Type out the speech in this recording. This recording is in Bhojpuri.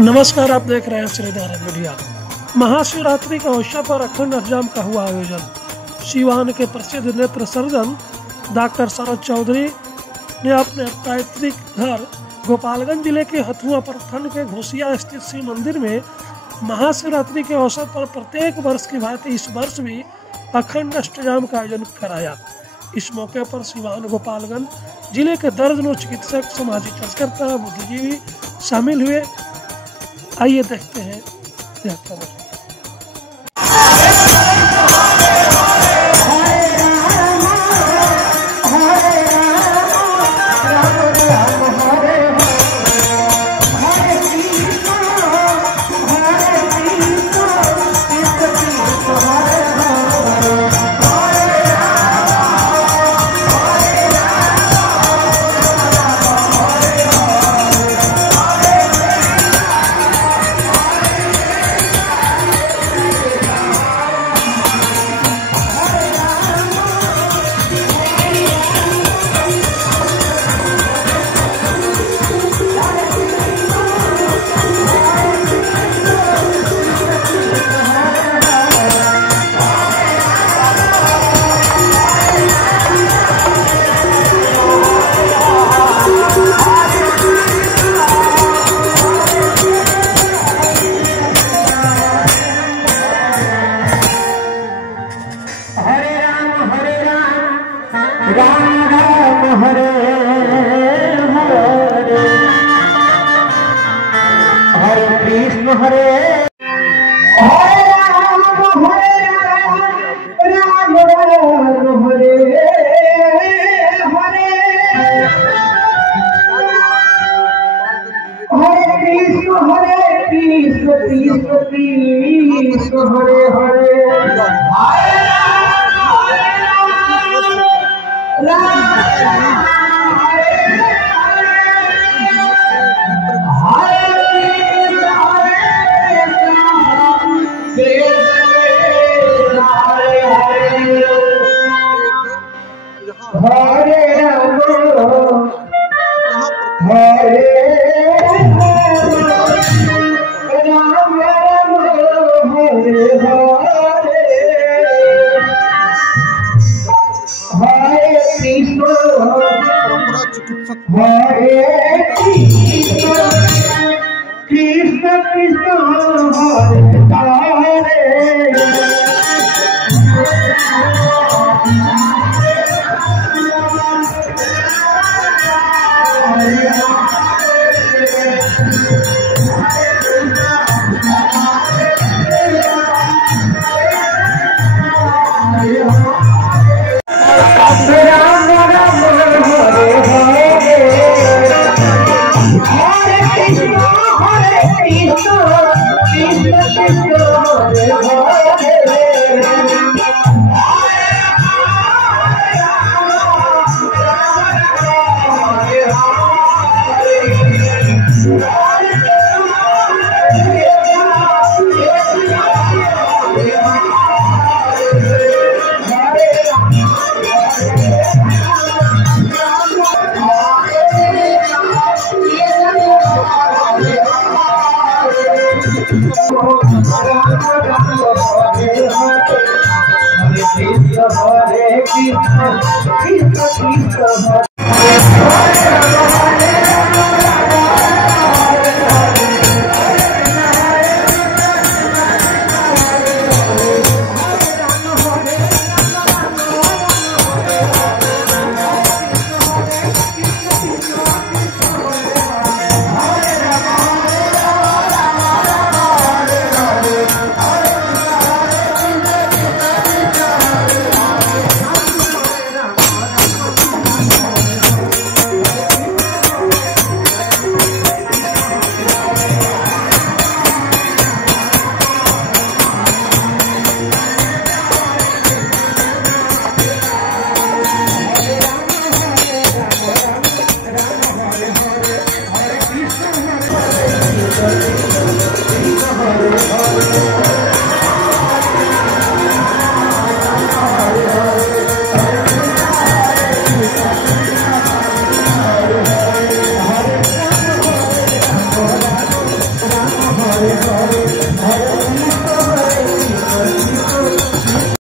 नमस्कार, आप देख रहे हैं श्रीधारा मीडिया। महाशिवरात्रि के अवसर पर अखंड हरजाम का हुआ आयोजन। सिवान के प्रसिद्ध नेत्र सर्जन डॉक्टर शरद चौधरी ने अपने पैतृक घर गोपालगंज जिले के हथुआ प्रखंड के घोसिया स्थित शिव मंदिर में महाशिवरात्रि के अवसर पर प्रत्येक वर्ष की भांति इस वर्ष भी अखंड अष्टजाम का आयोजन कराया। इस मौके पर सिवान गोपालगंज जिले के दर्जनों चिकित्सक, सामाजिक कार्यकर्ता, बुद्धिजीवी शामिल हुए। आइए देखते हैं यह खबर। राम राम हरे हरे, हरे कृष्ण हरे हरे राम राम हरे हरे, हरे कृष्ण कृष्ण कृष्ण हरे हरे, कृष्ण कृष्ण हरे हरे